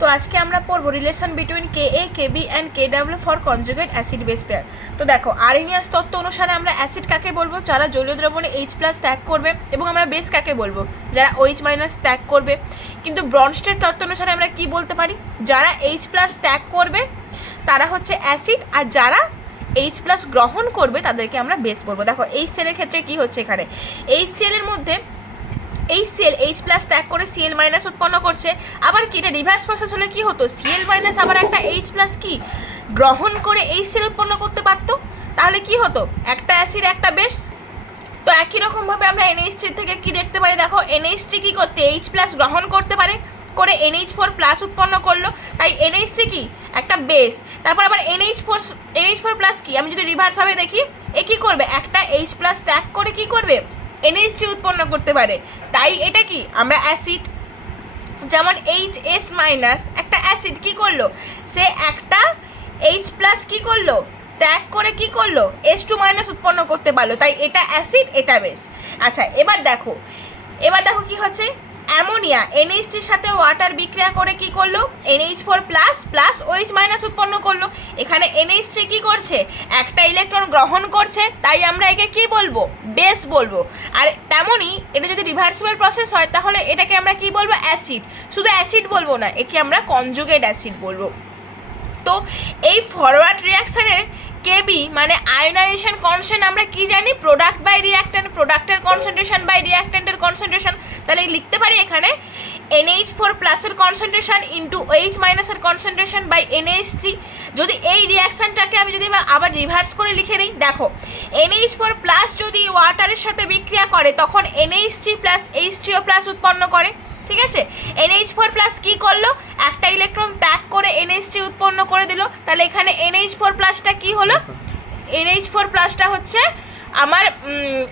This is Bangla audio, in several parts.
তো আজকে আমরা পড়বো relation between Ka, Kb and Kw for conjugate acid base pair. তো দেখো, আর্হেনিয়াস তত্ত্ব অনুসারে আমরা অ্যাসিড কাকে বলবো? যারা জলীয় দ্রবণে H+ ত্যাগ করবে। এবং আমরা বেস কাকে বলবো? যারা OH- ত্যাগ করবে। কিন্তু ব্রনস্টের তত্ত্ব অনুসারে আমরা কি বলতে পারি? যারা H+ ত্যাগ করবে তারা হচ্ছে অ্যাসিড, আর যারা H+ গ্রহণ করবে তাদেরকে আমরা বেস বলবো। দেখো এই সেলের ক্ষেত্রে কি হচ্ছে, এখানে এই সেলের মধ্যে এই সেল H+ ত্যাগ করে Cl- উৎপন্ন করছে। আবার কি এটা রিভার্স প্রসেস হলে কি হতো? Cl- আবার একটা H+ কি গ্রহণ করে এই সেল উৎপন্ন করতে পারতো। তাহলে কি হতো? একটা অ্যাসিড একটা বেস। তো একই রকম ভাবে আমরা NH3 থেকে কি দেখতে পারি? দেখো NH3 কি করতে H+ গ্রহণ করতে পারে, করে NH4+ উৎপন্ন করলো। তাই NH3 কি একটা বেস। তারপর আবার NH4+ কি, আমি যদি রিভার্স ভাবে দেখি, এ কি করবে? একটা H+ ত্যাগ করে কি করবে? NH3 উৎপন্ন করতে পারে। তাই এটা কি আমরা অ্যাসিড। যেমন HS- একটা অ্যাসিড কি করলো? সে একটা H+ কি করলো? ত্যাগ করে কি করলো? H2- উৎপন্ন করতে পারলো। তাই এটা অ্যাসিড, এটা বেস। আচ্ছা, এবার দেখো কি হচ্ছে। অ্যামোনিয়া NH3 সাথে ওয়াটার বিক্রিয়া করে কি করলো? NH4+ OH- উৎপন্ন করলো। এখানে NH3 কি করছে? একটা ইলেকট্রন গ্রহণ করছে, তাই আমরা একে কি বলবো? বেস বলবো। আর তেমনই এটা যদি রিভার্সিবল প্রসেস হয় তাহলে এটাকে আমরা কি বলবো? অ্যাসিড। শুধু অ্যাসিড বলবো না, একে আমরা কনজুগেট অ্যাসিড বলবো। তো এই ফরওয়ার্ড রিঅ্যাকশনের Kb মানে আয়োনাইজেশন কনস্ট্যান্ট আমরা কি জানি? প্রোডাক্ট বাই রিঅ্যাক্ট্যান্ট, প্রোডাক্টের কনসেন্ট্রেশন বাই রিঅ্যাক্ট্যান্টের কনসেন্ট্রেশন। তাহলে লিখতে পারি এখানে NH4+ এর কনসেন্ট্রেশন ইন্টু OH- এর কনসেন্ট্রেশন বাই NH3। যদি এই রিঅ্যাকশনটাকে আমি যদি আবার রিভার্স করে লিখে দিই, দেখো NH4+ যদি ওয়াটারের সাথে বিক্রিয়া করে তখন NH3+ H3O+ উৎপন্ন করে। ঠিক আছে, NH4+ কি করলো? একটা ইলেকট্রন ত্যাগ করে NH3 উৎপন্ন করে দিল। তাহলে এখানে NH4+টা কি হলো? NH4+টা হচ্ছে আমার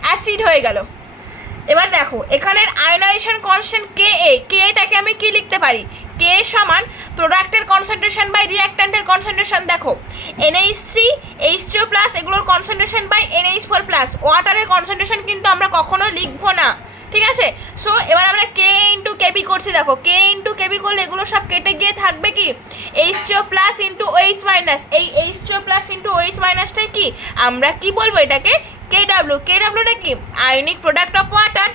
অ্যাসিড হয়ে গেল। এবার দেখো এখানের আয়োনাইজেশন কনস্ট্যান্ট Ka-টাকে আমি কি লিখতে পারি? K সমান প্রোডাক্টের কনসেন্ট্রেশন বাই রিঅ্যাক্ট্যান্টের কনসেন্ট্রেশন। দেখো NH3 H3O+ এগুলোর কনসেন্ট্রেশন বাই NH4+। ওয়াটারের কনসেন্ট্রেশন কিন্তু আমরা কখনো লিখবো না। ঠিক আছে, সো এবার আমরা K ইন্টু Kb করছি। দেখো K ইন্টু Kb করলে এগুলো সব কেটে গিয়ে থাকবে কি? H3O+ into OH-। এই H3O+ ইন্টু OH-টাই কি আমরা কি বলবো? এটাকে Kw। Kwটা কি? Ionic product of water.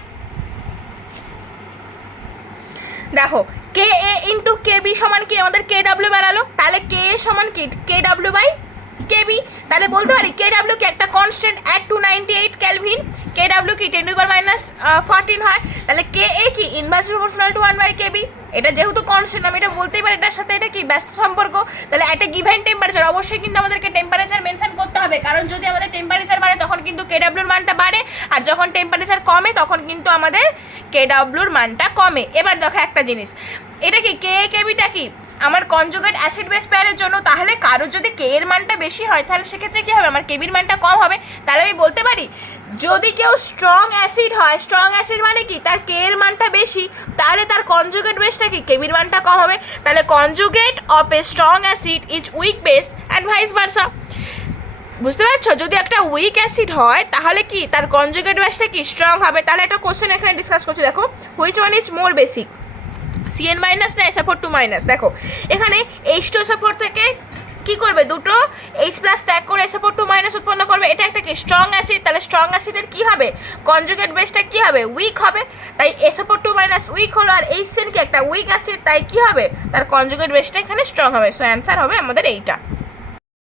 দেখো Ka ইন্টু Kb সমান কি? আমাদের Kw বেরালো। তাহলে Ka সমান কি? Kw/Kb। তাহলে বলতে পারি Kw কি একটা কনস্ট্যান্ট অ্যাট 298 কেলভিন। Kw কি 10⁻14 হয়। তাহলে Ka কি ইনভার্সলি প্রপোর্শনাল টু 1/Kb। এটা যেহেতু কনস্ট্যান্ট আমি এটা বলতেই পারি এটার সাথে এটা কি ব্যস্ত সম্পর্ক। তাহলে একটা গিভেন টেম্পারেচার, অবশ্যই কিন্তু আমাদেরকে টেম্পারেচার মেনশন করতে হবে, কারণ যদি আমাদের টেম্পারেচার বাড়ে তখন কিন্তু Kw-র মানটা বাড়ে, আর যখন টেম্পারেচার কমে তখন কিন্তু আমাদের Kw-র মানটা কমে। এবার দেখো একটা জিনিস, এটা কি Ka-Kbটা কি আমার কনজুগেট অ্যাসিড বেস পেয়ারের জন্য। তাহলে কারোর যদি K এর মানটা বেশি হয় তাহলে সেক্ষেত্রে কি হবে? আমার Kb'র মানটা কম হবে। তাহলে আমি বলতে পারি যদি কেউ স্ট্রং অ্যাসিড হয়, স্ট্রং অ্যাসিড মানে কি তার K এর মানটা বেশি, তাহলে তার কনজুগেট বেসটা কি Kb'র মানটা কম হবে। তাহলে conjugate of a strong acid is weak base and vice versa. বুঝতে পারছো? যদি একটা উইক অ্যাসিড হয় তাহলে কি তার কনজুগেট বেসটা কি স্ট্রং হবে। তাহলে একটা কোশ্চেন এখানে ডিসকাস করছি। দেখো which one is more basic, Cn- না SO4⁻? দেখো এখানে H2SO4 থেকে কি করবে? দুটো H+ ত্যাগ করে SO4⁻ উৎপন্ন করবে। এটা একটা কি স্ট্রং অ্যাসিড। তাহলে স্ট্রং অ্যাসিডের কি হবে? কনজুগেট বেসটা কি হবে? উইক হবে। তাই SO4⁻ উইক হলো, আর HCl কি একটা উইক অ্যাসিড, তাই কি হবে? তার কনজুগেট বেসটা এখানে স্ট্রং হবে। সো অ্যান্সার হবে আমাদের এইটা।